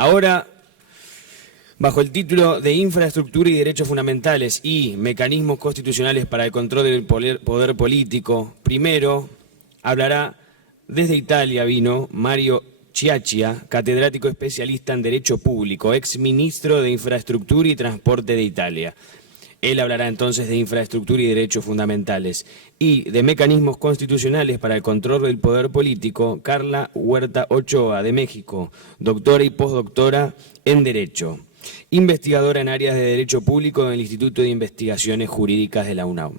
Ahora, bajo el título de Infraestructura y Derechos Fundamentales y Mecanismos Constitucionales para el Control del Poder Político, primero hablará desde Italia, vino Mario Chiachia, catedrático especialista en Derecho Público, ex ministro de Infraestructura y Transporte de Italia. Él hablará entonces de infraestructura y derechos fundamentales. Y de mecanismos constitucionales para el control del poder político, Carla Huerta Ochoa, de México, doctora y postdoctora en Derecho, investigadora en áreas de Derecho Público en el Instituto de Investigaciones Jurídicas de la UNAM.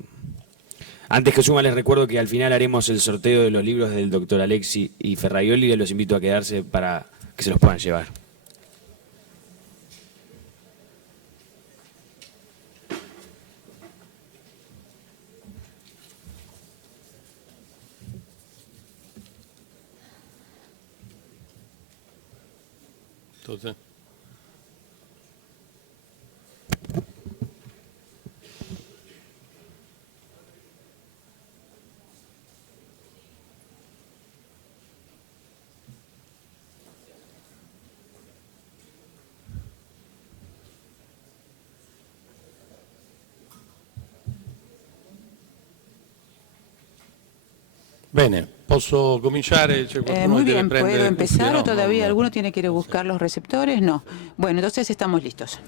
Antes que suma, les recuerdo que al final haremos el sorteo de los libros del doctor Alexi y Ferraioli y los invito a quedarse para que se los puedan llevar. Entonces. Bene, posso cominciare? Muy bien, ¿puedo empezar o todavía alguno tiene que ir a buscar los receptores? No. Bueno, entonces estamos listos.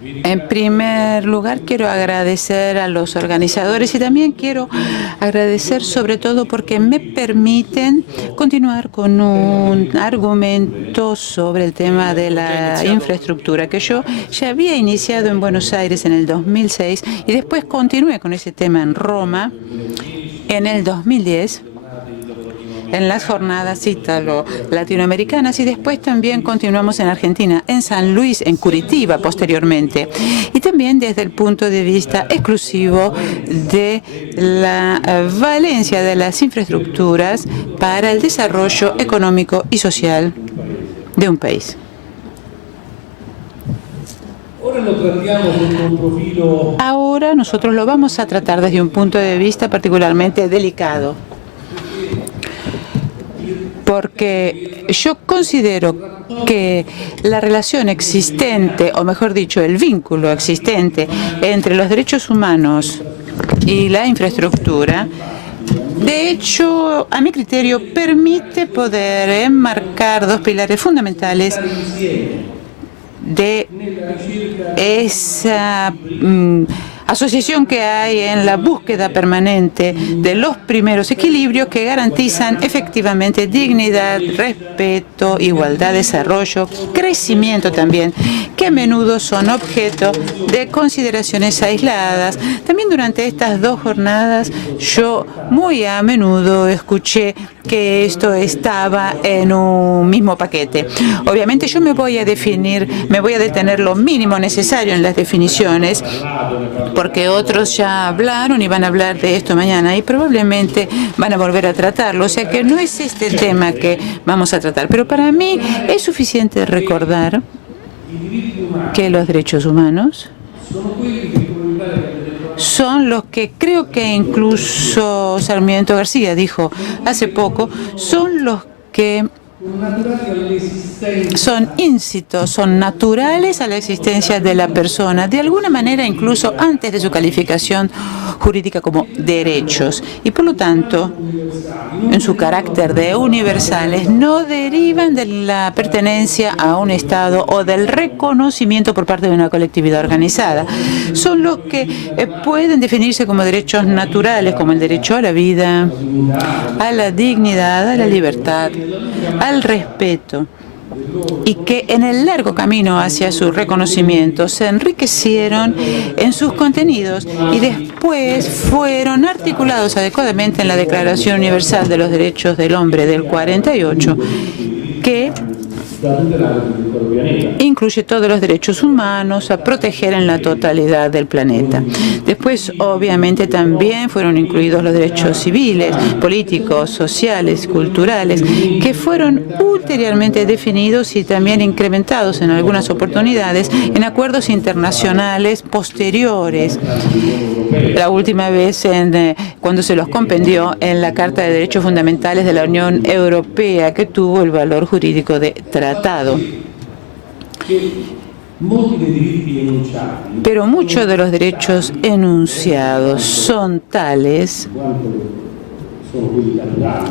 En primer lugar, quiero agradecer a los organizadores y también quiero agradecer sobre todo porque me permiten continuar con un argumento sobre el tema de la infraestructura que yo ya había iniciado en Buenos Aires en el 2006 y después continué con ese tema en Roma en el 2010. En las jornadas ítalo-latinoamericanas y después también continuamos en Argentina, en San Luis, en Curitiba posteriormente. Y también desde el punto de vista exclusivo de la valencia de las infraestructuras para el desarrollo económico y social de un país. Ahora nosotros lo vamos a tratar desde un punto de vista particularmente delicado, porque yo considero que la relación existente, o mejor dicho, el vínculo existente entre los derechos humanos y la infraestructura, de hecho, a mi criterio, permite poder enmarcar dos pilares fundamentales de esa asociación que hay en la búsqueda permanente de los primeros equilibrios que garantizan efectivamente dignidad, respeto, igualdad, desarrollo, crecimiento también, que a menudo son objeto de consideraciones aisladas. También durante estas dos jornadas yo muy a menudo escuché que esto estaba en un mismo paquete. Obviamente yo me voy a detener lo mínimo necesario en las definiciones, porque otros ya hablaron y van a hablar de esto mañana y probablemente van a volver a tratarlo. O sea que no es este el tema que vamos a tratar. Pero para mí es suficiente recordar que los derechos humanos son los que creo que incluso Sarmiento García dijo hace poco, son los que son íncitos, son naturales a la existencia de la persona, de alguna manera incluso antes de su calificación jurídica como derechos, y por lo tanto, en su carácter de universales, no derivan de la pertenencia a un Estado o del reconocimiento por parte de una colectividad organizada. Son los que pueden definirse como derechos naturales, como el derecho a la vida, a la dignidad, a la libertad, al respeto, y que en el largo camino hacia su reconocimiento se enriquecieron en sus contenidos y después fueron articulados adecuadamente en la Declaración Universal de los Derechos del Hombre del 48, que incluye todos los derechos humanos a proteger en la totalidad del planeta. Después, obviamente, también fueron incluidos los derechos civiles, políticos, sociales, culturales, que fueron ulteriormente definidos y también incrementados en algunas oportunidades en acuerdos internacionales posteriores. La última vez cuando se los compendió en la Carta de Derechos Fundamentales de la Unión Europea, que tuvo el valor jurídico de tratado. Pero muchos de los derechos enunciados son tales,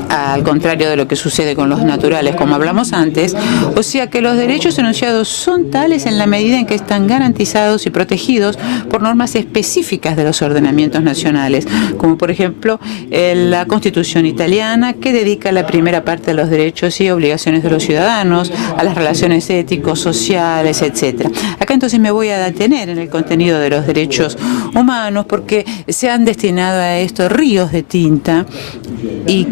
al contrario de lo que sucede con los naturales, como hablamos antes, o sea que los derechos enunciados son tales en la medida en que están garantizados y protegidos por normas específicas de los ordenamientos nacionales, como por ejemplo la Constitución italiana, que dedica la primera parte de los derechos y obligaciones de los ciudadanos a las relaciones éticos, sociales, etc. Acá entonces me voy a detener en el contenido de los derechos humanos porque se han destinado a esto ríos de tinta. Y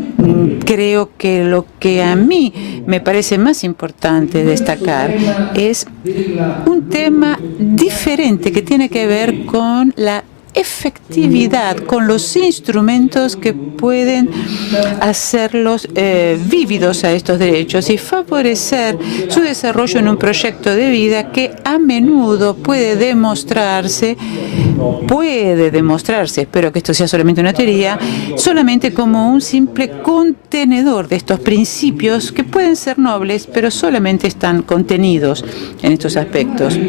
creo que lo que a mí me parece más importante destacar es un tema diferente que tiene que ver con la efectividad, con los instrumentos que pueden hacerlos vívidos a estos derechos y favorecer su desarrollo en un proyecto de vida que a menudo puede demostrarse, espero que esto sea solamente una teoría, solamente como un simple contenedor de estos principios que pueden ser nobles, pero solamente están contenidos en estos aspectos.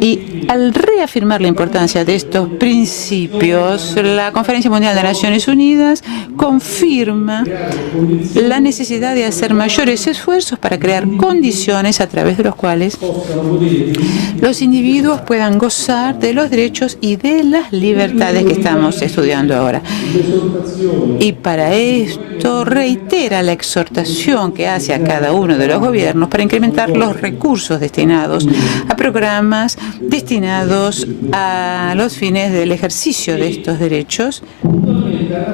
Y al reafirmar la importancia de estos principios, la Conferencia Mundial de Naciones Unidas confirma la necesidad de hacer mayores esfuerzos para crear condiciones a través de los cuales los individuos puedan gozar de los derechos y de las libertades que estamos estudiando ahora. Y para esto reitera la exhortación que hace a cada uno de los gobiernos para incrementar los recursos destinados a programas destinados a los fines del ejercicio de estos derechos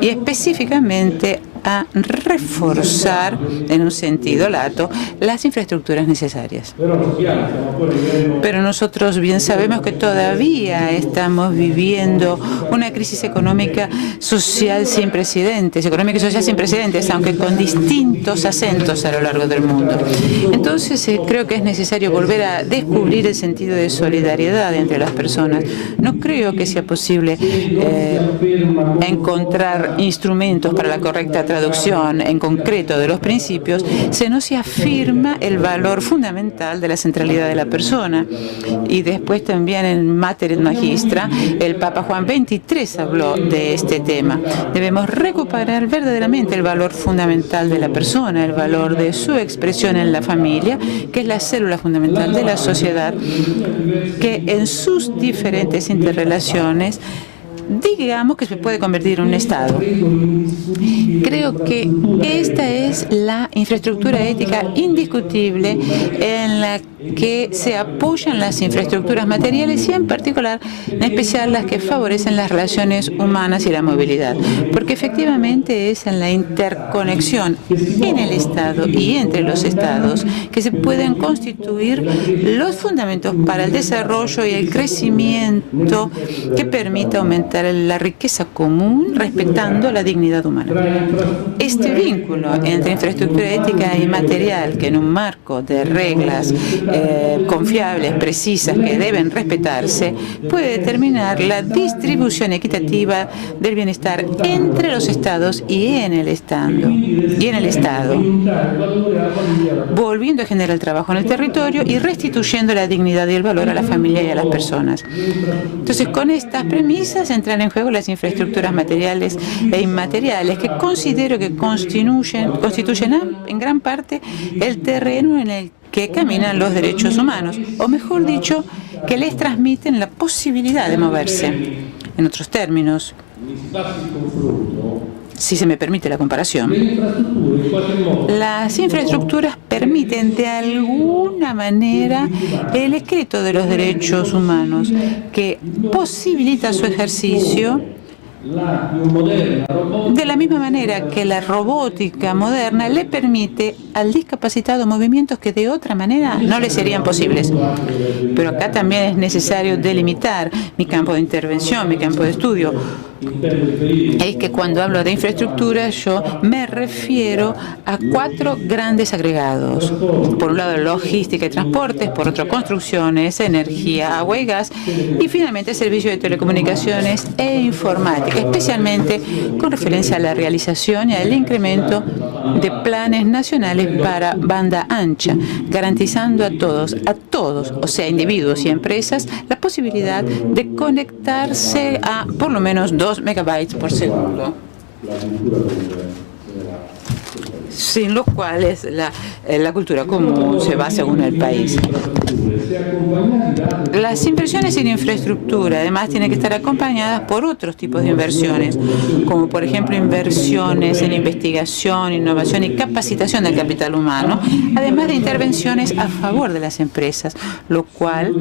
y específicamente a reforzar, en un sentido lato, las infraestructuras necesarias. Pero nosotros bien sabemos que todavía estamos viviendo una crisis económica social sin precedentes, aunque con distintos acentos a lo largo del mundo. Entonces, creo que es necesario volver a descubrir el sentido de solidaridad entre las personas. No creo que sea posible encontrar instrumentos para la correcta traducción en concreto de los principios si no se afirma el valor fundamental de la centralidad de la persona. Y después también en Mater et Magistra, el Papa Juan XXIII habló de este tema. Debemos recuperar verdaderamente el valor fundamental de la persona, el valor de su expresión en la familia, que es la célula fundamental de la sociedad, que en sus diferentes interrelaciones digamos que se puede convertir en un Estado. Creo que esta es la infraestructura ética indiscutible en la que se apoyan las infraestructuras materiales y en particular, en especial las que favorecen las relaciones humanas y la movilidad. Porque efectivamente es en la interconexión en el Estado y entre los Estados que se pueden constituir los fundamentos para el desarrollo y el crecimiento que permita aumentar la riqueza común respetando la dignidad humana. Este vínculo entre infraestructura ética y material, que en un marco de reglas confiables, precisas, que deben respetarse, puede determinar la distribución equitativa del bienestar entre los estados y en el Estado, volviendo a generar el trabajo en el territorio y restituyendo la dignidad y el valor a la familia y a las personas. Entonces, con estas premisas entran en juego las infraestructuras materiales e inmateriales que considero que constituyen en gran parte el terreno en el que caminan los derechos humanos, o mejor dicho, que les transmiten la posibilidad de moverse. En otros términos, si se me permite la comparación, las infraestructuras permiten de alguna manera el escrito de los derechos humanos que posibilita su ejercicio de la misma misma manera que la robótica moderna le permite al discapacitado movimientos que de otra manera no le serían posibles. Pero acá también es necesario delimitar mi campo de intervención, mi campo de estudio. Es que cuando hablo de infraestructura yo me refiero a 4 grandes agregados. Por un lado, logística y transportes, por otro, construcciones, energía, agua y gas, y finalmente servicios de telecomunicaciones e informática, especialmente con referencia a la realización y al incremento de planes nacionales para banda ancha, garantizando a todos, o sea, individuos y empresas, la posibilidad de conectarse a por lo menos 2 megabytes por segundo, sin los cuales la cultura común se va según el país. Las inversiones en infraestructura, además, tienen que estar acompañadas por otros tipos de inversiones, como por ejemplo inversiones en investigación, innovación y capacitación del capital humano, además de intervenciones a favor de las empresas, lo cual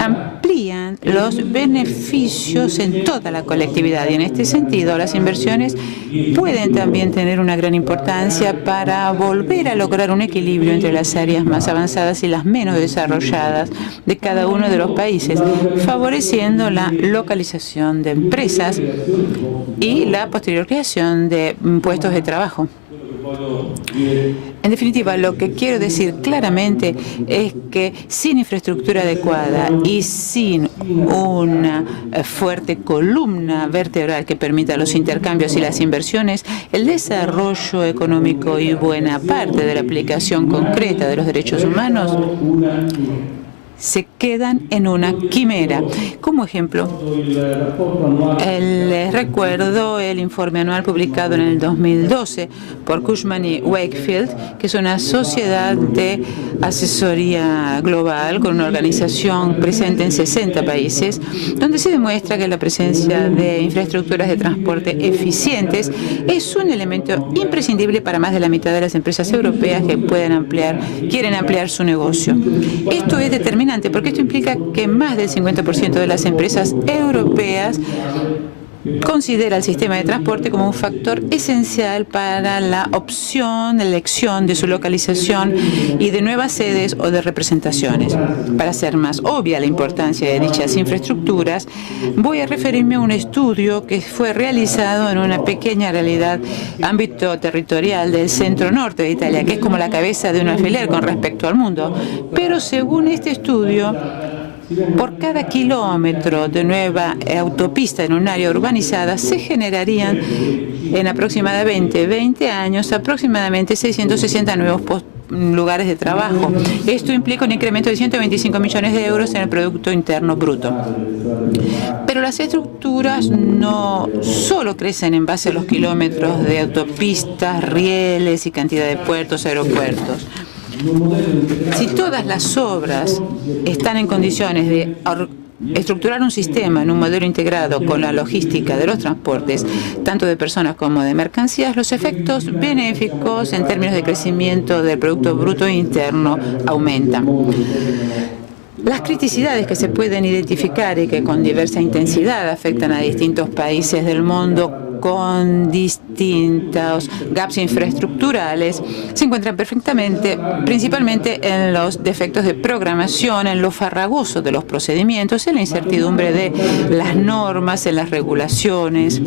amplían los beneficios en toda la colectividad. Y en este sentido, las inversiones pueden también tener una gran importancia para volver a lograr un equilibrio entre las áreas más avanzadas y las menos desarrolladas de cada uno de los países, favoreciendo la localización de empresas y la posterior creación de puestos de trabajo. En definitiva, lo que quiero decir claramente es que sin infraestructura adecuada y sin una fuerte columna vertebral que permita los intercambios y las inversiones, el desarrollo económico y buena parte de la aplicación concreta de los derechos humanos se quedan en una quimera. Como ejemplo, les recuerdo el informe anual publicado en el 2012 por Cushman y Wakefield, que es una sociedad de asesoría global con una organización presente en 60 países, donde se demuestra que la presencia de infraestructuras de transporte eficientes es un elemento imprescindible para más de la mitad de las empresas europeas que quieren ampliar su negocio. Esto es determinante porque esto implica que más del 50% de las empresas europeas considera el sistema de transporte como un factor esencial para la elección de su localización y de nuevas sedes o de representaciones. Para hacer más obvia la importancia de dichas infraestructuras, voy a referirme a un estudio que fue realizado en una pequeña ámbito territorial del centro norte de Italia, que es como la cabeza de un alfiler con respecto al mundo. Pero según este estudio, por cada kilómetro de nueva autopista en un área urbanizada se generarían en aproximadamente 20 años aproximadamente 660 nuevos lugares de trabajo. Esto implica un incremento de 125 millones de euros en el Producto Interno Bruto. Pero las estructuras no solo crecen en base a los kilómetros de autopistas, rieles y cantidad de puertos, aeropuertos. Si todas las obras están en condiciones de estructurar un sistema en un modelo integrado con la logística de los transportes, tanto de personas como de mercancías, los efectos benéficos en términos de crecimiento del Producto Bruto Interno aumentan. Las criticidades que se pueden identificar y que con diversa intensidad afectan a distintos países del mundo con distintos gaps infraestructurales se encuentran principalmente en los defectos de programación, en lo farragoso de los procedimientos, en la incertidumbre de las normas, en las regulaciones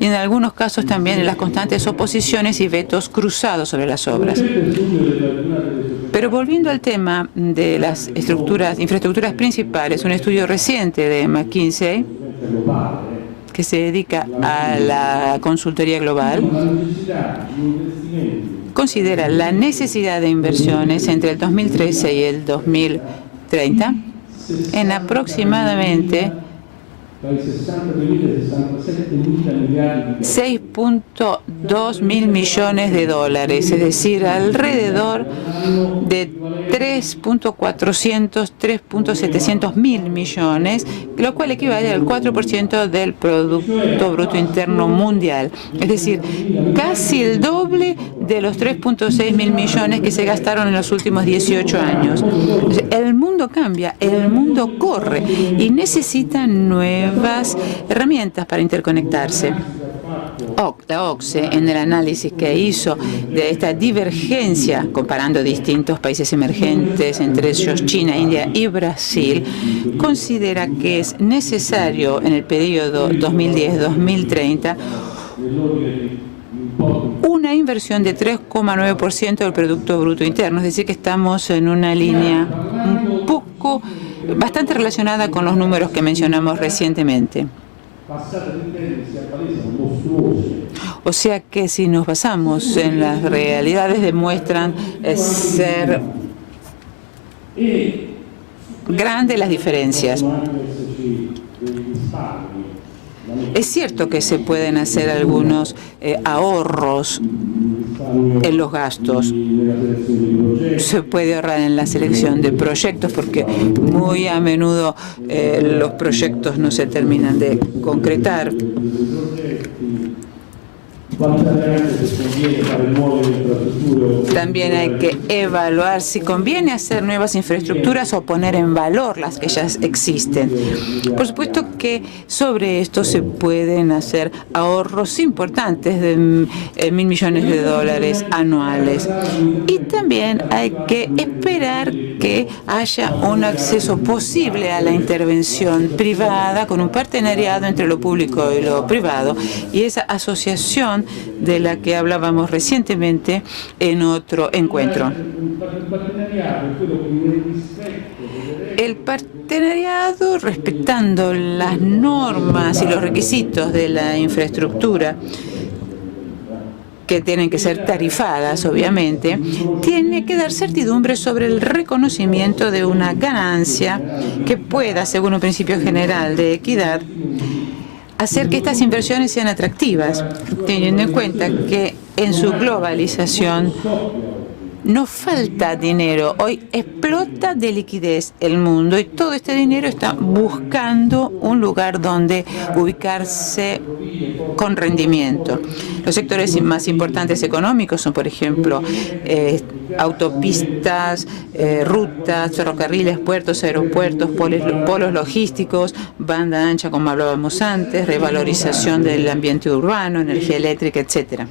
y en algunos casos también en las constantes oposiciones y vetos cruzados sobre las obras. Pero volviendo al tema de las infraestructuras principales, un estudio reciente de McKinsey que se dedica a la consultoría global, considera la necesidad de inversiones entre el 2013 y el 2030 en aproximadamente 6.2 mil millones de dólares, es decir, alrededor de 3.700 mil millones, lo cual equivale al 4% del Producto Bruto Interno Mundial, es decir, casi el doble de los 3.6 mil millones que se gastaron en los últimos 18 años. El mundo cambia, el mundo corre y necesita nuevas herramientas para interconectarse. la OCDE, en el análisis que hizo de esta divergencia, comparando distintos países emergentes, entre ellos China, India y Brasil, considera que es necesario en el periodo 2010-2030 una inversión de 3,9% del Producto Bruto Interno, es decir, que estamos en una línea bastante relacionada con los números que mencionamos recientemente. O sea que si nos basamos en las realidades, demuestran ser grandes las diferencias. Es cierto que se pueden hacer algunos ahorros en los gastos. Se puede ahorrar en la selección de proyectos porque muy a menudo los proyectos no se terminan de concretar. También hay que evaluar si conviene hacer nuevas infraestructuras o poner en valor las que ya existen. Por supuesto que sobre esto se pueden hacer ahorros importantes de $1.000 millones anuales. Y también hay que esperar que haya un acceso posible a la intervención privada con un partenariado entre lo público y lo privado, y esa asociación de la que hablábamos recientemente en otro encuentro. El partenariado, respetando las normas y los requisitos de la infraestructura, que tienen que ser tarifadas, obviamente, tiene que dar certidumbre sobre el reconocimiento de una ganancia que pueda, según un principio general de equidad, hacer que estas inversiones sean atractivas, teniendo en cuenta que en su globalización no falta dinero. Hoy explota de liquidez el mundo y todo este dinero está buscando un lugar donde ubicarse con rendimiento. Los sectores más importantes económicos son, por ejemplo, autopistas, rutas, ferrocarriles, puertos, aeropuertos, polos logísticos, banda ancha, como hablábamos antes, revalorización del ambiente urbano, energía eléctrica, etcétera.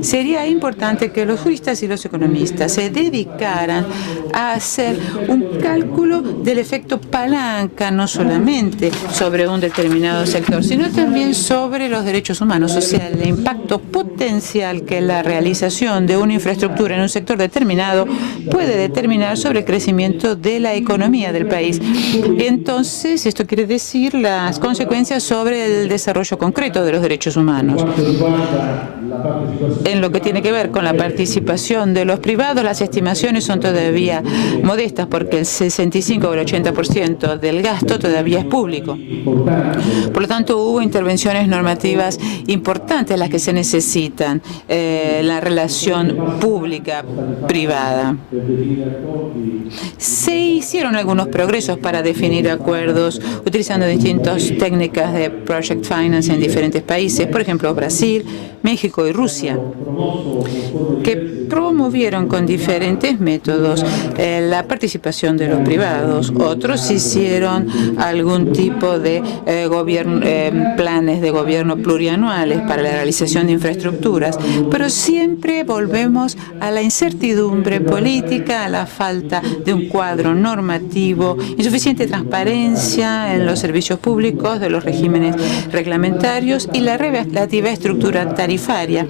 Sería importante que los juristas y los economistas se dedicaran a hacer un cálculo del efecto palanca, no solamente sobre un determinado sector, sino también sobre los derechos humanos, o sea, el impacto potencial que la realización de una infraestructura en un sector determinado puede determinar sobre el crecimiento de la economía del país. Entonces, esto quiere decir las consecuencias sobre el desarrollo concreto de los derechos humanos. En lo que tiene que ver con la participación de los privados, las estimaciones son todavía modestas porque el 65 o el 80% del gasto todavía es público. Por lo tanto, hubo intervenciones normativas importantes las que se necesitan, la relación pública-privada. Se hicieron algunos progresos para definir acuerdos utilizando distintas técnicas de project finance en diferentes países, por ejemplo, Brasil, México y Rusia, que promovieron con diferentes métodos la participación de los privados. Otros hicieron algún tipo de planes de gobierno plurianuales para la realización de infraestructuras, pero siempre volvemos a la incertidumbre política, a la falta de un cuadro normativo, insuficiente transparencia en los servicios públicos, de los regímenes reglamentarios y la relativa estructura tarifaria,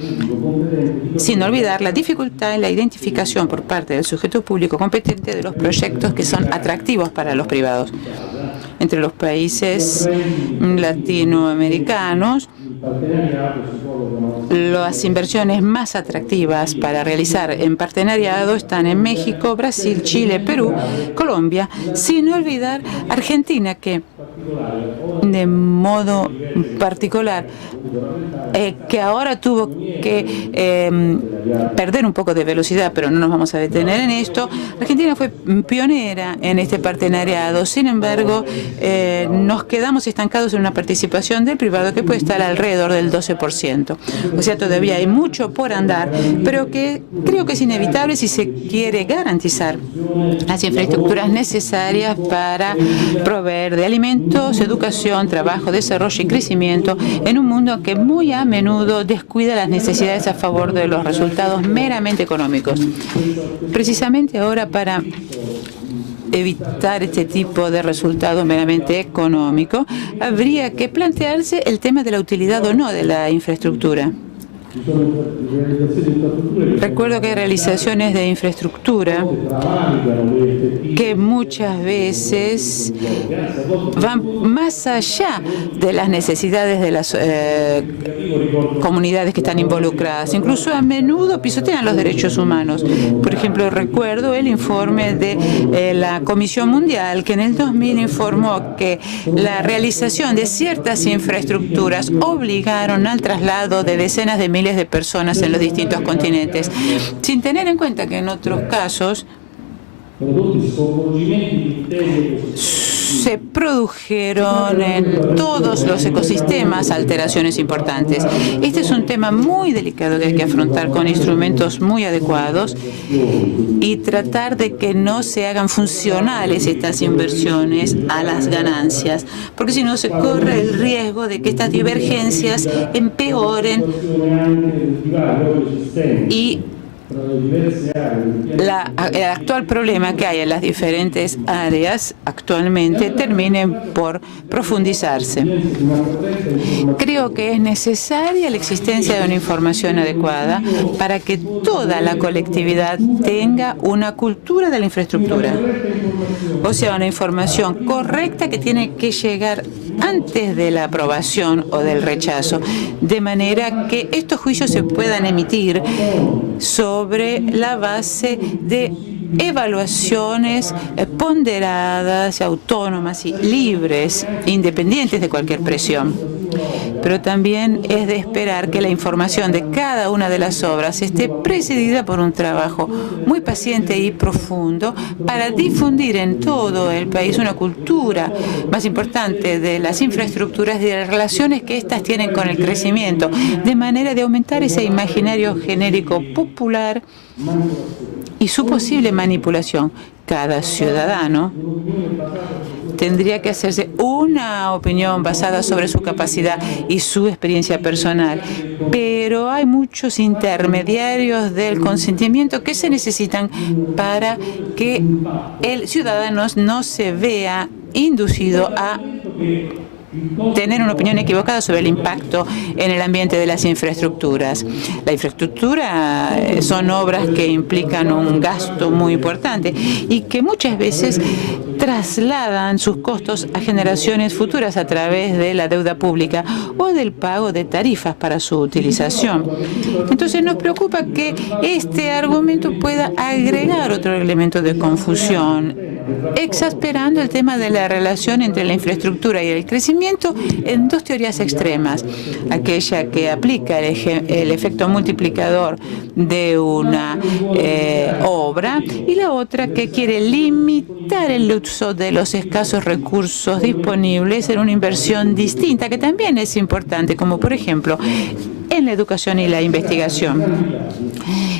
sin olvidar la dificultad en la identificación por parte del sujeto público competente de los proyectos que son atractivos para los privados. Entre los países latinoamericanos, las inversiones más atractivas para realizar en partenariado están en México, Brasil, Chile, Perú, Colombia, sin olvidar Argentina, que de modo particular, que ahora tuvo que perder un poco de velocidad, pero no nos vamos a detener en esto. Argentina fue pionera en este partenariado, sin embargo, nos quedamos estancados en una participación del privado que puede estar alrededor del 12%. O sea, todavía hay mucho por andar, pero que creo que es inevitable si se quiere garantizar las infraestructuras necesarias para proveer de alimentos, educación, trabajo, desarrollo y crecimiento en un mundo sino que muy a menudo descuida las necesidades a favor de los resultados meramente económicos. Precisamente ahora, para evitar este tipo de resultados meramente económicos, habría que plantearse el tema de la utilidad o no de la infraestructura. Recuerdo que hay realizaciones de infraestructura que muchas veces van más allá de las necesidades de las comunidades que están involucradas. Incluso a menudo pisotean los derechos humanos. Por ejemplo, recuerdo el informe de la Comisión Mundial, que en el 2000 informó que la realización de ciertas infraestructuras obligaron al traslado de decenas de miles de personas en los distintos continentes, sin tener en cuenta que en otros casos se produjeron en todos los ecosistemas alteraciones importantes. Este es un tema muy delicado que hay que afrontar con instrumentos muy adecuados y tratar de que no se hagan funcionales estas inversiones a las ganancias, porque si no se corre el riesgo de que estas divergencias empeoren y el actual problema que hay en las diferentes áreas actualmente terminen por profundizarse. Creo que es necesaria la existencia de una información adecuada para que toda la colectividad tenga una cultura de la infraestructura. O sea, una información correcta que tiene que llegar antes de la aprobación o del rechazo, de manera que estos juicios se puedan emitir sobre la base de evaluaciones ponderadas, autónomas y libres, independientes de cualquier presión. Pero también es de esperar que la información de cada una de las obras esté precedida por un trabajo muy paciente y profundo para difundir en todo el país una cultura más importante de las infraestructuras y de las relaciones que éstas tienen con el crecimiento, de manera de aumentar ese imaginario genérico popular y su posible manipulación. Cada ciudadano tendría que hacerse una opinión basada sobre su capacidad y su experiencia personal, pero hay muchos intermediarios del consentimiento que se necesitan para que el ciudadano no se vea inducido a tener una opinión equivocada sobre el impacto en el ambiente de las infraestructuras. La infraestructura son obras que implican un gasto muy importante y que muchas veces trasladan sus costos a generaciones futuras a través de la deuda pública o del pago de tarifas para su utilización. Entonces nos preocupa que este argumento pueda agregar otro elemento de confusión, exasperando el tema de la relación entre la infraestructura y el crecimiento en dos teorías extremas: aquella que aplica el efecto multiplicador de una obra y la otra que quiere limitar el uso de los escasos recursos disponibles en una inversión distinta, que también es importante, como por ejemplo en la educación y la investigación.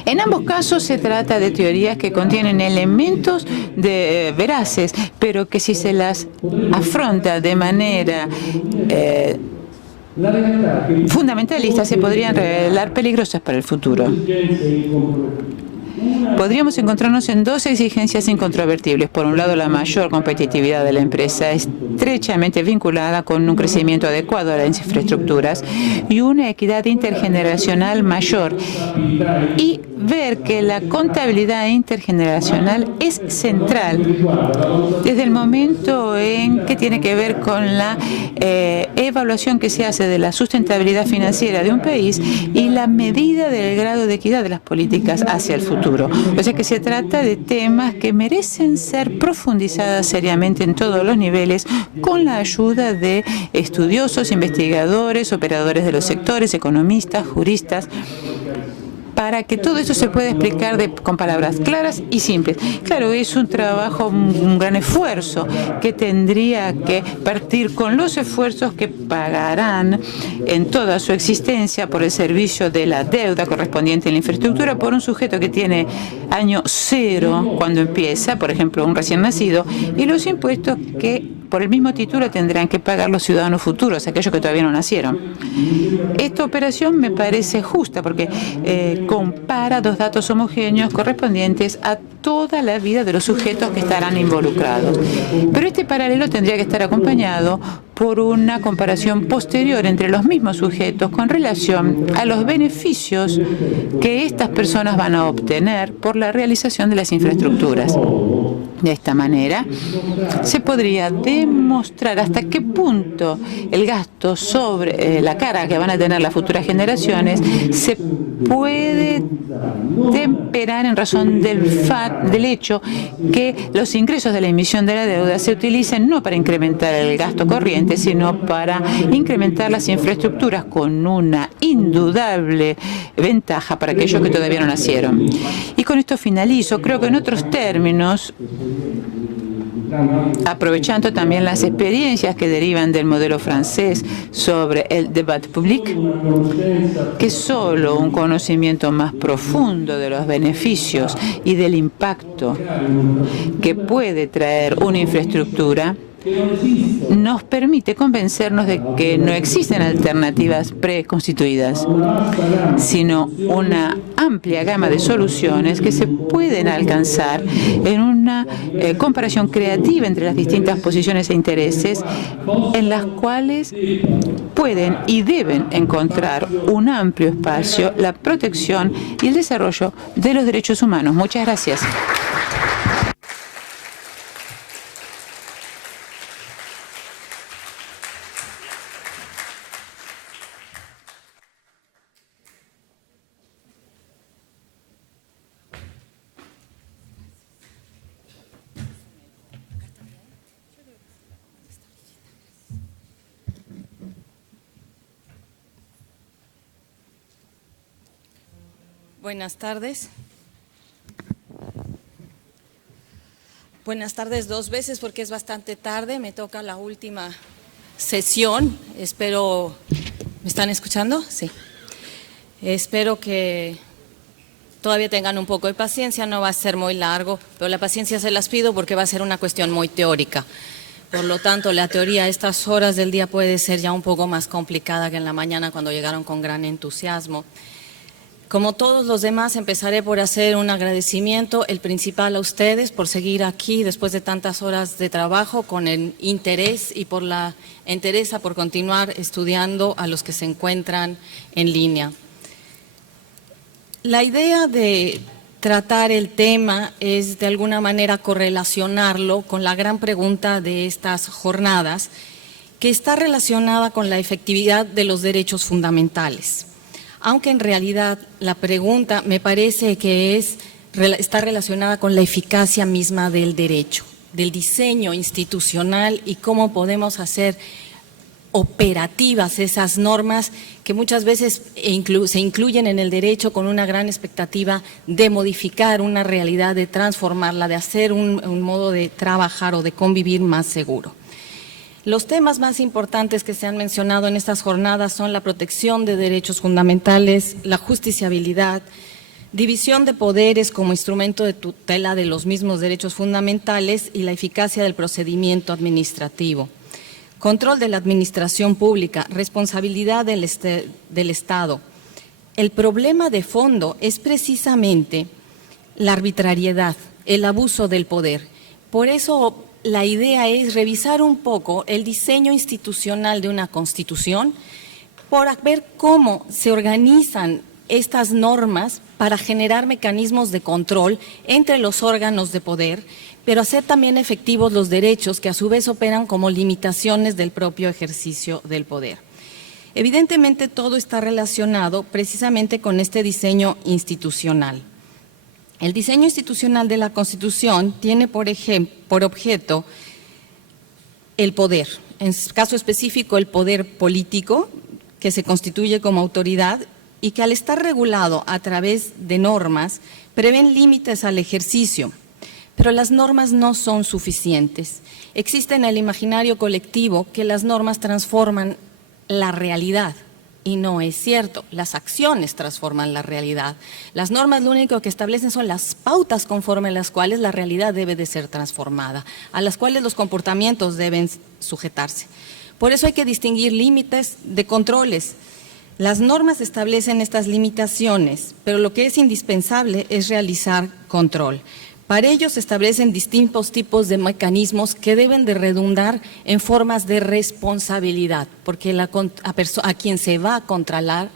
En ambos casos se trata de teorías que contienen elementos veraces, pero que si se las afronta de manera fundamentalista se podrían revelar peligrosas para el futuro. Podríamos encontrarnos en dos exigencias incontrovertibles. Por un lado, la mayor competitividad de la empresa, estrechamente vinculada con un crecimiento adecuado a las infraestructuras, y una equidad intergeneracional mayor. Y ver que la contabilidad intergeneracional es central desde el momento en que tiene que ver con la evaluación que se hace de la sustentabilidad financiera de un país y la medida del grado de equidad de las políticas hacia el futuro. O sea que se trata de temas que merecen ser profundizadas seriamente en todos los niveles con la ayuda de estudiosos, investigadores, operadores de los sectores, economistas, juristas, para que todo esto se pueda explicar con palabras claras y simples. Claro, es un trabajo, un gran esfuerzo que tendría que partir con los esfuerzos que pagarán en toda su existencia por el servicio de la deuda correspondiente a la infraestructura por un sujeto que tiene año cero cuando empieza, por ejemplo, un recién nacido, y los impuestos que por el mismo título tendrán que pagar los ciudadanos futuros, aquellos que todavía no nacieron. Esta operación me parece justa porque compara dos datos homogéneos correspondientes a toda la vida de los sujetos que estarán involucrados. Pero este paralelo tendría que estar acompañado por una comparación posterior entre los mismos sujetos con relación a los beneficios que estas personas van a obtener por la realización de las infraestructuras. De esta manera, se podría demostrar hasta qué punto el gasto sobre la carga que van a tener las futuras generaciones se puede temperar en razón del hecho que los ingresos de la emisión de la deuda se utilicen no para incrementar el gasto corriente, sino para incrementar las infraestructuras con una indudable ventaja para aquellos que todavía no nacieron. Y con esto finalizo. Creo que en otros términos, aprovechando también las experiencias que derivan del modelo francés sobre el débat public, que solo un conocimiento más profundo de los beneficios y del impacto que puede traer una infraestructura nos permite convencernos de que no existen alternativas preconstituidas, sino una amplia gama de soluciones que se pueden alcanzar en una comparación creativa entre las distintas posiciones e intereses, en las cuales pueden y deben encontrar un amplio espacio la protección y el desarrollo de los derechos humanos. Muchas gracias. Buenas tardes. Buenas tardes dos veces porque es bastante tarde. Me toca la última sesión. Espero... ¿Me están escuchando? Sí. Espero que todavía tengan un poco de paciencia. No va a ser muy largo, pero la paciencia se las pido porque va a ser una cuestión muy teórica. Por lo tanto, la teoría a estas horas del día puede ser ya un poco más complicada que en la mañana cuando llegaron con gran entusiasmo. Como todos los demás, empezaré por hacer un agradecimiento, el principal a ustedes, por seguir aquí después de tantas horas de trabajo, con el interés y por la entereza por continuar estudiando a los que se encuentran en línea. La idea de tratar el tema es de alguna manera correlacionarlo con la gran pregunta de estas jornadas, que está relacionada con la efectividad de los derechos fundamentales. Aunque en realidad la pregunta me parece que está relacionada con la eficacia misma del derecho, del diseño institucional y cómo podemos hacer operativas esas normas que muchas veces se incluyen en el derecho con una gran expectativa de modificar una realidad, de transformarla, de hacer un modo de trabajar o de convivir más seguro. Los temas más importantes que se han mencionado en estas jornadas son la protección de derechos fundamentales, la justiciabilidad, división de poderes como instrumento de tutela de los mismos derechos fundamentales y la eficacia del procedimiento administrativo, control de la administración pública, responsabilidad del Estado. El problema de fondo es precisamente la arbitrariedad, el abuso del poder. Por eso la idea es revisar un poco el diseño institucional de una constitución por ver cómo se organizan estas normas para generar mecanismos de control entre los órganos de poder, pero hacer también efectivos los derechos que a su vez operan como limitaciones del propio ejercicio del poder. Evidentemente todo está relacionado precisamente con este diseño institucional. El diseño institucional de la Constitución tiene, por objeto el poder, en caso específico el poder político, que se constituye como autoridad y que al estar regulado a través de normas prevén límites al ejercicio, pero las normas no son suficientes. Existe en el imaginario colectivo que las normas transforman la realidad, Y no es cierto, las acciones transforman la realidad. Las normas lo único que establecen son las pautas conforme a las cuales la realidad debe de ser transformada, a las cuales los comportamientos deben sujetarse. Por eso hay que distinguir límites de controles. Las normas establecen estas limitaciones, pero lo que es indispensable es realizar control. Para ello se establecen distintos tipos de mecanismos que deben de redundar en formas de responsabilidad, porque a quien se va a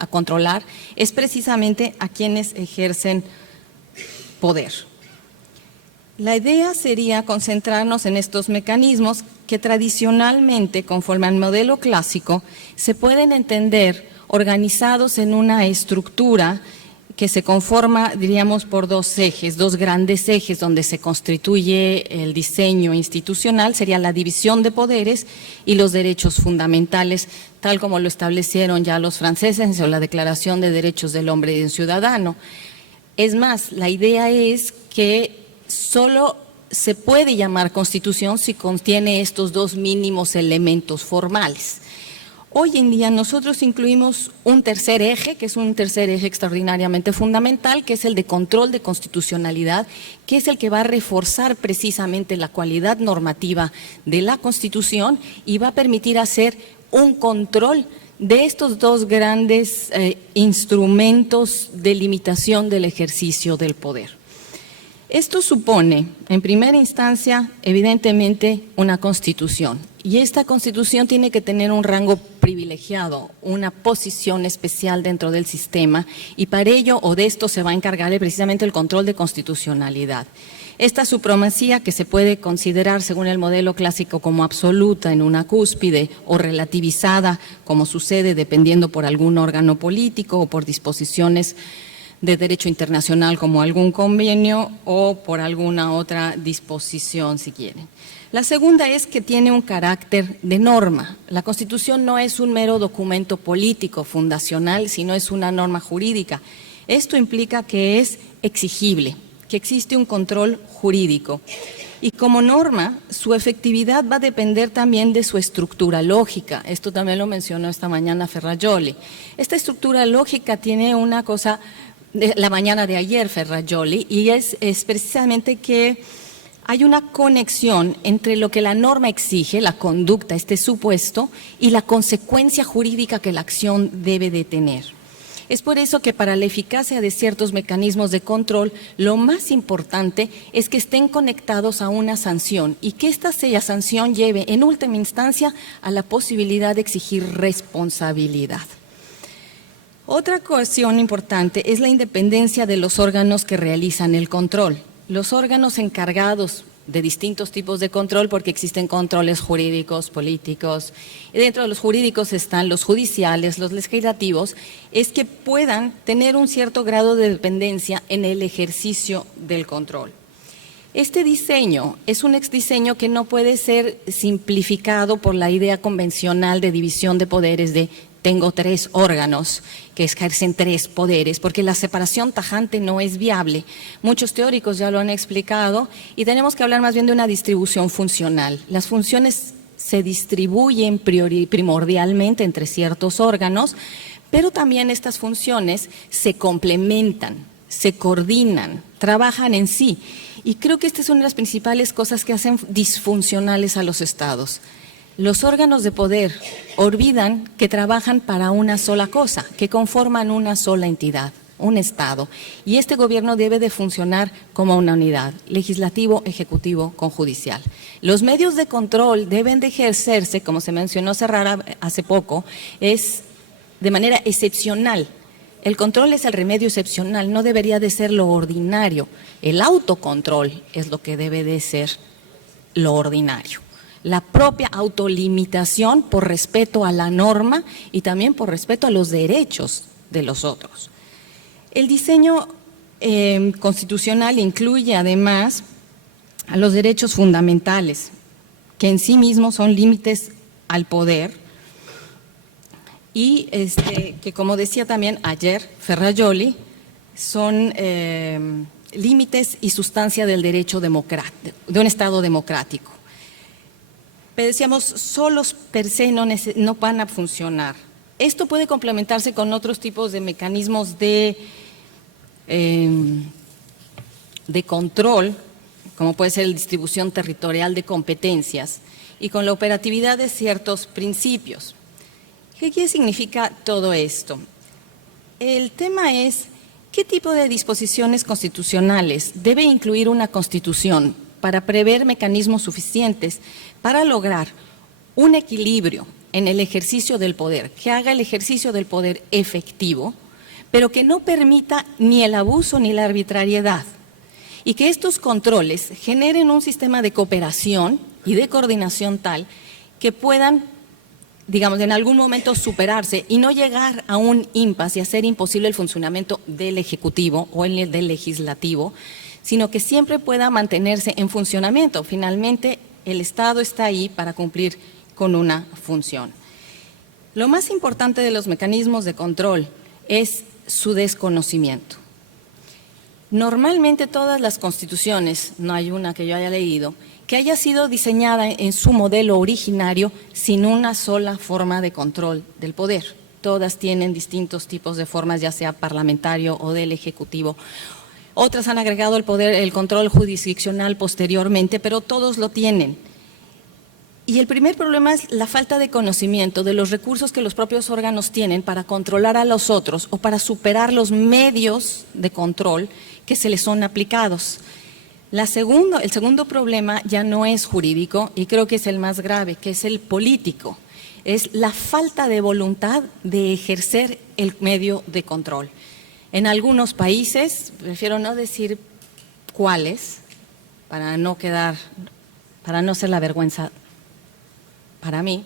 controlar es precisamente a quienes ejercen poder. La idea sería concentrarnos en estos mecanismos que tradicionalmente, conforme al modelo clásico, se pueden entender organizados en una estructura que se conforma, diríamos, por dos ejes, dos grandes ejes donde se constituye el diseño institucional, sería la división de poderes y los derechos fundamentales, tal como lo establecieron ya los franceses en la Declaración de Derechos del Hombre y del Ciudadano. Es más, la idea es que solo se puede llamar Constitución si contiene estos dos mínimos elementos formales. Hoy en día nosotros incluimos un tercer eje, que es un tercer eje extraordinariamente fundamental, que es el de control de constitucionalidad, que es el que va a reforzar precisamente la cualidad normativa de la Constitución y va a permitir hacer un control de estos dos grandes instrumentos de limitación del ejercicio del poder. Esto supone, en primera instancia, evidentemente, una Constitución. Y esta Constitución tiene que tener un rango privilegiado, una posición especial dentro del sistema, y para ello, o de esto se va a encargar precisamente el control de constitucionalidad. Esta supremacía, que se puede considerar según el modelo clásico como absoluta en una cúspide o relativizada, como sucede dependiendo por algún órgano político o por disposiciones de derecho internacional como algún convenio o por alguna otra disposición, si quieren. La segunda es que tiene un carácter de norma. La Constitución no es un mero documento político fundacional, sino es una norma jurídica. Esto implica que es exigible, que existe un control jurídico. Y como norma, su efectividad va a depender también de su estructura lógica. Esto también lo mencionó esta mañana Ferrajoli. Esta estructura lógica tiene una cosa de la mañana de ayer, Ferrajoli, y es precisamente que hay una conexión entre lo que la norma exige, la conducta, este supuesto, y la consecuencia jurídica que la acción debe de tener. Es por eso que para la eficacia de ciertos mecanismos de control, lo más importante es que estén conectados a una sanción y que esta sanción lleve en última instancia a la posibilidad de exigir responsabilidad. Otra cuestión importante es la independencia de los órganos que realizan el control. Los órganos encargados de distintos tipos de control, porque existen controles jurídicos, políticos, y dentro de los jurídicos están los judiciales, los legislativos, es que puedan tener un cierto grado de dependencia en el ejercicio del control. Este diseño es un exdiseño que no puede ser simplificado por la idea convencional de división de poderes de tengo tres órganos que ejercen tres poderes, porque la separación tajante no es viable. Muchos teóricos ya lo han explicado y tenemos que hablar más bien de una distribución funcional. Las funciones se distribuyen primordialmente entre ciertos órganos, pero también estas funciones se complementan, se coordinan, trabajan en sí. Y creo que esta es una de las principales cosas que hacen disfuncionales a los estados. Los órganos de poder olvidan que trabajan para una sola cosa, que conforman una sola entidad, un Estado. Y este gobierno debe de funcionar como una unidad, legislativo, ejecutivo, con judicial. Los medios de control deben de ejercerse, como se mencionó Serrara hace poco, es de manera excepcional. El control es el remedio excepcional, no debería de ser lo ordinario. El autocontrol es lo que debe de ser lo ordinario. La propia autolimitación por respeto a la norma y también por respeto a los derechos de los otros. El diseño constitucional incluye además a los derechos fundamentales, que en sí mismos son límites al poder y que, como decía también ayer Ferrajoli, son límites y sustancia del derecho democrático, de un Estado democrático. Pero decíamos, solos per se no van a funcionar. Esto puede complementarse con otros tipos de mecanismos de control, como puede ser la distribución territorial de competencias, y con la operatividad de ciertos principios. ¿Qué significa todo esto? El tema es qué tipo de disposiciones constitucionales debe incluir una constitución para prever mecanismos suficientes para lograr un equilibrio en el ejercicio del poder, que haga el ejercicio del poder efectivo, pero que no permita ni el abuso ni la arbitrariedad, y que estos controles generen un sistema de cooperación y de coordinación tal que puedan, digamos, en algún momento superarse y no llegar a un impasse y hacer imposible el funcionamiento del Ejecutivo o el del Legislativo, sino que siempre pueda mantenerse en funcionamiento. Finalmente, el Estado está ahí para cumplir con una función. Lo más importante de los mecanismos de control es su desconocimiento. Normalmente todas las constituciones, no hay una que yo haya leído, que haya sido diseñada en su modelo originario sin una sola forma de control del poder. Todas tienen distintos tipos de formas, ya sea parlamentario o del Ejecutivo. Otras han agregado el control jurisdiccional posteriormente, pero todos lo tienen. Y el primer problema es la falta de conocimiento de los recursos que los propios órganos tienen para controlar a los otros o para superar los medios de control que se les son aplicados. El segundo problema ya no es jurídico y creo que es el más grave, que es el político. Es la falta de voluntad de ejercer el medio de control. En algunos países, prefiero no decir cuáles, para no ser la vergüenza para mí,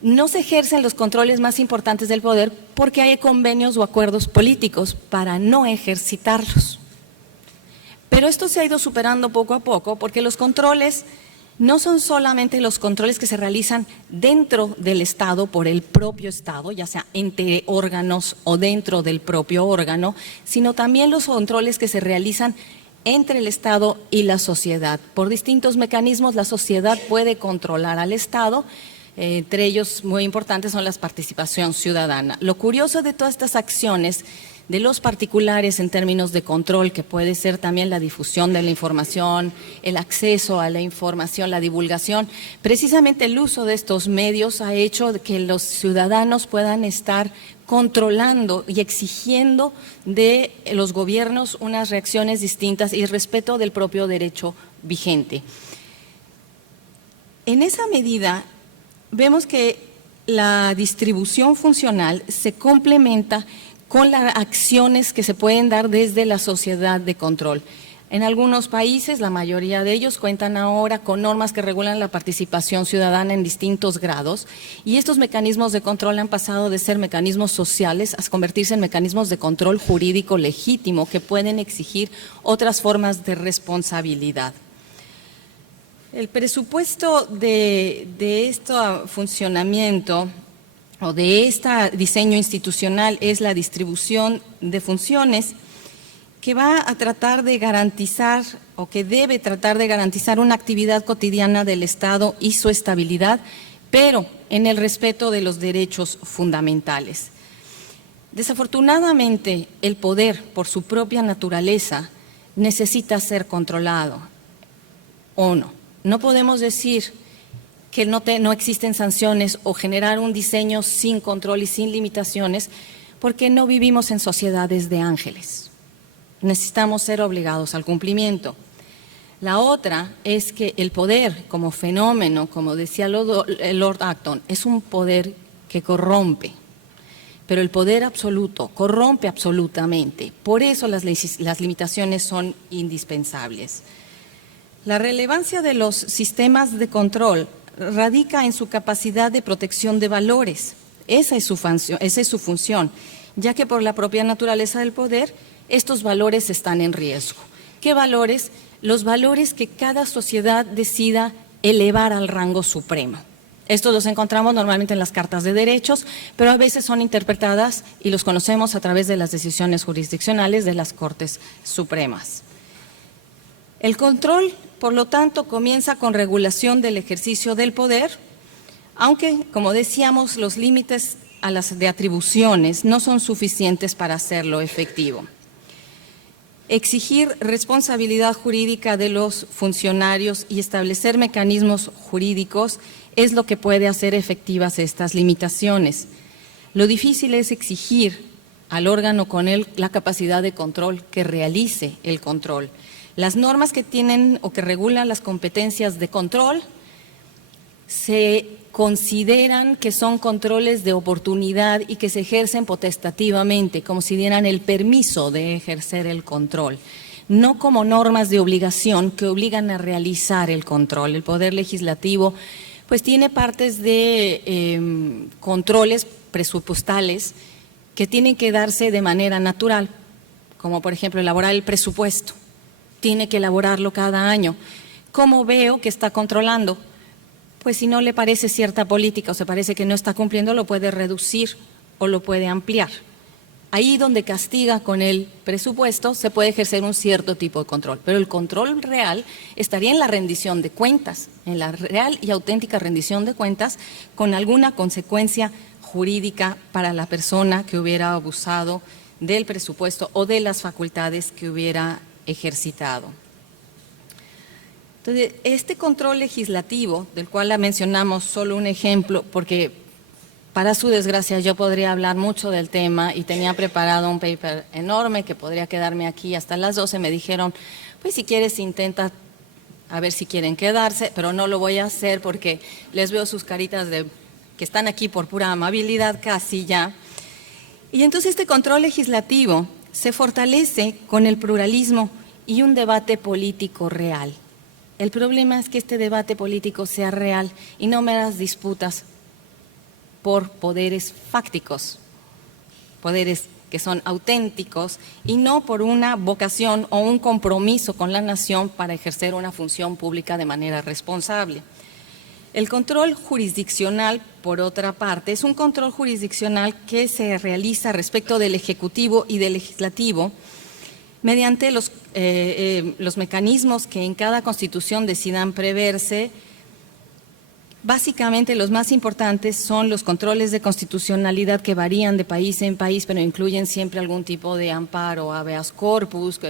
no se ejercen los controles más importantes del poder porque hay convenios o acuerdos políticos para no ejercitarlos. Pero esto se ha ido superando poco a poco porque los controles no son solamente los controles que se realizan dentro del Estado por el propio Estado, ya sea entre órganos o dentro del propio órgano, sino también los controles que se realizan entre el Estado y la sociedad. Por distintos mecanismos la sociedad puede controlar al Estado, entre ellos muy importantes son la participación ciudadana. Lo curioso de todas estas acciones de los particulares en términos de control, que puede ser también la difusión de la información, el acceso a la información, la divulgación, precisamente el uso de estos medios ha hecho que los ciudadanos puedan estar controlando y exigiendo de los gobiernos unas reacciones distintas y respeto del propio derecho vigente. En esa medida, vemos que la distribución funcional se complementa con las acciones que se pueden dar desde la sociedad de control. En algunos países, la mayoría de ellos cuentan ahora con normas que regulan la participación ciudadana en distintos grados y estos mecanismos de control han pasado de ser mecanismos sociales a convertirse en mecanismos de control jurídico legítimo que pueden exigir otras formas de responsabilidad. El presupuesto de este funcionamiento o de este diseño institucional es la distribución de funciones que va a tratar de garantizar o que debe tratar de garantizar una actividad cotidiana del Estado y su estabilidad, pero en el respeto de los derechos fundamentales. Desafortunadamente, el poder, por su propia naturaleza, necesita ser controlado, ¿o no? No podemos decir que no existen sanciones o generar un diseño sin control y sin limitaciones, porque no vivimos en sociedades de ángeles. Necesitamos ser obligados al cumplimiento. La otra es que el poder como fenómeno, como decía Lord Acton, es un poder que corrompe, pero el poder absoluto corrompe absolutamente. Por eso las limitaciones son indispensables. La relevancia de los sistemas de control radica en su capacidad de protección de valores. Esa es su función, ya que por la propia naturaleza del poder, estos valores están en riesgo. ¿Qué valores? Los valores que cada sociedad decida elevar al rango supremo. Estos los encontramos normalmente en las cartas de derechos, pero a veces son interpretadas y los conocemos a través de las decisiones jurisdiccionales de las Cortes Supremas. El control, por lo tanto, comienza con regulación del ejercicio del poder, aunque, como decíamos, los límites a las de atribuciones no son suficientes para hacerlo efectivo. Exigir responsabilidad jurídica de los funcionarios y establecer mecanismos jurídicos es lo que puede hacer efectivas estas limitaciones. Lo difícil es exigir al órgano con él la capacidad de control que realice el control. Las normas que tienen o que regulan las competencias de control se consideran que son controles de oportunidad y que se ejercen potestativamente, como si dieran el permiso de ejercer el control, no como normas de obligación que obligan a realizar el control. El Poder Legislativo pues tiene partes de controles presupuestales que tienen que darse de manera natural, como por ejemplo elaborar el presupuesto, tiene que elaborarlo cada año. ¿Cómo veo que está controlando? Pues si no le parece cierta política o se parece que no está cumpliendo, lo puede reducir o lo puede ampliar. Ahí donde castiga con el presupuesto se puede ejercer un cierto tipo de control, pero el control real estaría en la rendición de cuentas, en la real y auténtica rendición de cuentas con alguna consecuencia jurídica para la persona que hubiera abusado del presupuesto o de las facultades que hubiera ejercitado. Entonces, este control legislativo, del cual la mencionamos solo un ejemplo, porque para su desgracia yo podría hablar mucho del tema y tenía preparado un paper enorme que podría quedarme aquí hasta las 12, me dijeron, pues si quieres intenta a ver si quieren quedarse, pero no lo voy a hacer porque les veo sus caritas de que están aquí por pura amabilidad casi ya. Y entonces este control legislativo se fortalece con el pluralismo y un debate político real. El problema es que este debate político sea real y no meras disputas por poderes fácticos, poderes que son auténticos y no por una vocación o un compromiso con la nación para ejercer una función pública de manera responsable. El control jurisdiccional, por otra parte, es un control jurisdiccional que se realiza respecto del Ejecutivo y del Legislativo mediante los mecanismos que en cada constitución decidan preverse. Básicamente los más importantes son los controles de constitucionalidad que varían de país en país, pero incluyen siempre algún tipo de amparo, habeas corpus,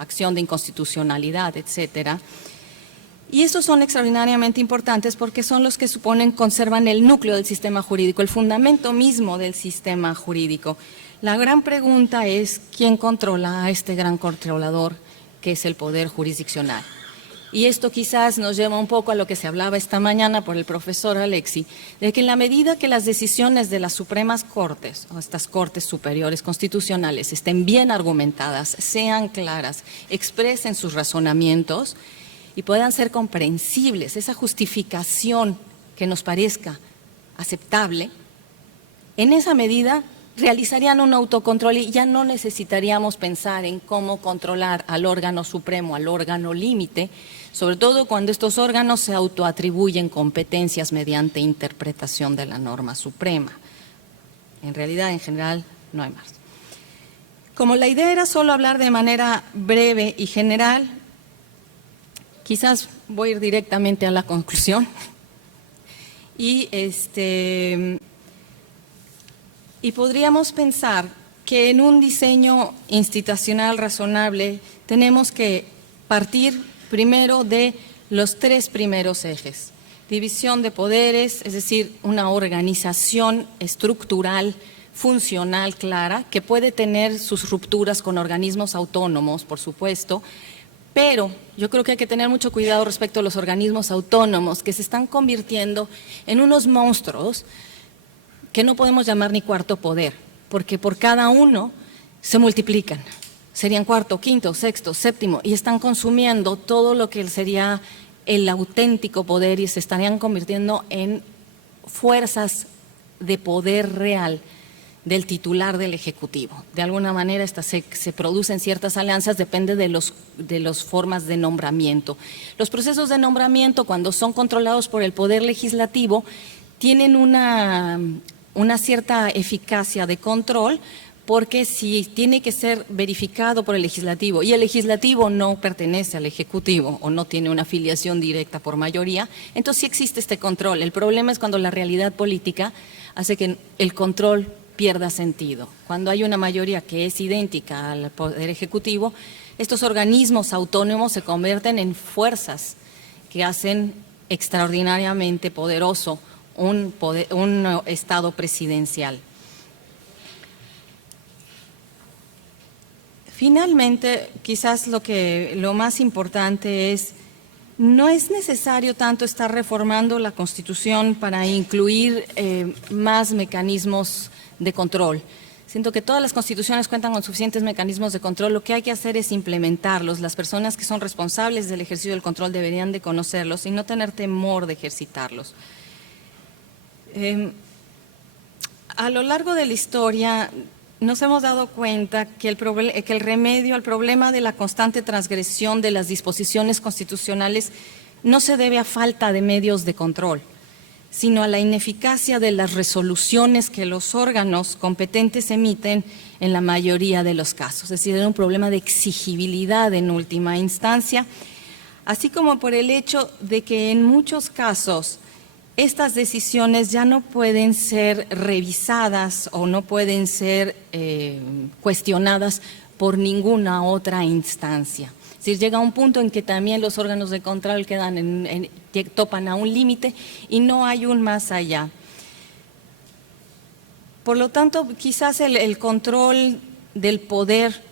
acción de inconstitucionalidad, etcétera. Y estos son extraordinariamente importantes porque son los que conservan el núcleo del sistema jurídico, el fundamento mismo del sistema jurídico. La gran pregunta es, ¿quién controla a este gran controlador que es el poder jurisdiccional? Y esto quizás nos lleva un poco a lo que se hablaba esta mañana por el profesor Alexi, de que en la medida que las decisiones de las Supremas Cortes, o estas Cortes Superiores Constitucionales, estén bien argumentadas, sean claras, expresen sus razonamientos y puedan ser comprensibles, esa justificación que nos parezca aceptable, en esa medida realizarían un autocontrol y ya no necesitaríamos pensar en cómo controlar al órgano supremo, al órgano límite, sobre todo cuando estos órganos se autoatribuyen competencias mediante interpretación de la norma suprema. En realidad, en general, no hay más. Como la idea era solo hablar de manera breve y general, quizás voy a ir directamente a la conclusión. Y podríamos pensar que en un diseño institucional razonable tenemos que partir primero de los tres primeros ejes. División de poderes, es decir, una organización estructural, funcional, clara, que puede tener sus rupturas con organismos autónomos, por supuesto, pero yo creo que hay que tener mucho cuidado respecto a los organismos autónomos que se están convirtiendo en unos monstruos que no podemos llamar ni cuarto poder, porque por cada uno se multiplican. Serían cuarto, quinto, sexto, séptimo, y están consumiendo todo lo que sería el auténtico poder y se estarían convirtiendo en fuerzas de poder real del titular del Ejecutivo. De alguna manera se producen ciertas alianzas, depende de las formas de nombramiento. Los procesos de nombramiento, cuando son controlados por el Poder Legislativo, tienen una cierta eficacia de control, porque si tiene que ser verificado por el Legislativo y el Legislativo no pertenece al Ejecutivo o no tiene una afiliación directa por mayoría, entonces sí existe este control. El problema es cuando la realidad política hace que el control pierda sentido. Cuando hay una mayoría que es idéntica al Poder Ejecutivo, estos organismos autónomos se convierten en fuerzas que hacen extraordinariamente poderoso un Estado presidencial. Finalmente, quizás lo más importante es, no es necesario tanto estar reformando la Constitución para incluir más mecanismos de control. Siento que todas las constituciones cuentan con suficientes mecanismos de control. Lo que hay que hacer es implementarlos. Las personas que son responsables del ejercicio del control deberían de conocerlos y no tener temor de ejercitarlos. A lo largo de la historia nos hemos dado cuenta que el remedio al problema de la constante transgresión de las disposiciones constitucionales no se debe a falta de medios de control, sino a la ineficacia de las resoluciones que los órganos competentes emiten en la mayoría de los casos. Es decir, es un problema de exigibilidad en última instancia, así como por el hecho de que en muchos casos estas decisiones ya no pueden ser revisadas o no pueden ser cuestionadas por ninguna otra instancia. Es decir, llega un punto en que también los órganos de control topan a un límite y no hay un más allá. Por lo tanto, quizás el control del poder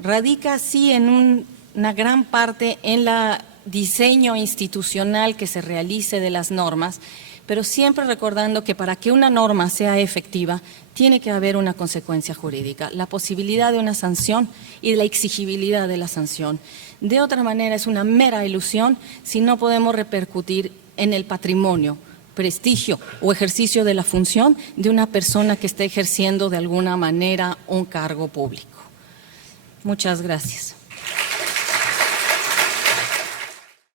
radica sí en una gran parte en el diseño institucional que se realice de las normas, pero siempre recordando que para que una norma sea efectiva, tiene que haber una consecuencia jurídica, la posibilidad de una sanción y la exigibilidad de la sanción. De otra manera, es una mera ilusión si no podemos repercutir en el patrimonio, prestigio o ejercicio de la función de una persona que esté ejerciendo de alguna manera un cargo público. Muchas gracias.